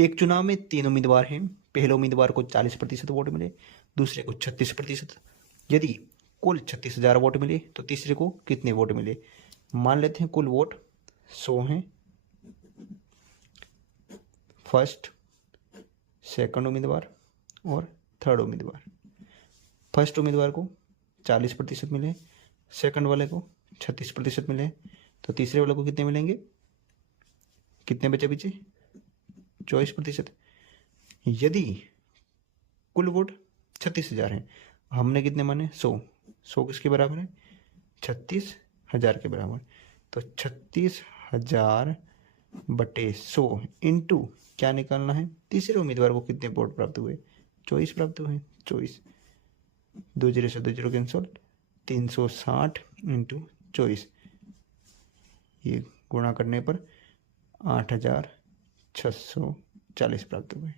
एक चुनाव में 3 उम्मीदवार हैं। पहले उम्मीदवार को 40% वोट मिले, दूसरे को 36%। यदि कुल 36,000 वोट मिले तो तीसरे को कितने वोट मिले? मान लेते हैं कुल वोट 100 हैं। फर्स्ट, सेकंड उम्मीदवार और थर्ड उम्मीदवार। फर्स्ट उम्मीदवार को 40% मिले, सेकंड वाले को 36% मिले, तो तीसरे वाले को कितने मिलेंगे? कितने बचे पीछे? 24%। यदि कुल वोट 36,000 हैं, हमने कितने माने? 100 किसके बराबर है? 36,000 के बराबर। तो 36,000 बटे 100 इंटू क्या निकालना है? तीसरे उम्मीदवार को कितने वोट प्राप्त हुए? 24 प्राप्त हुए। 24, 2 0 से 2 0 कैंसल, 360 इंटू 24, ये गुणा करने पर 8,640 प्राप्त हुए।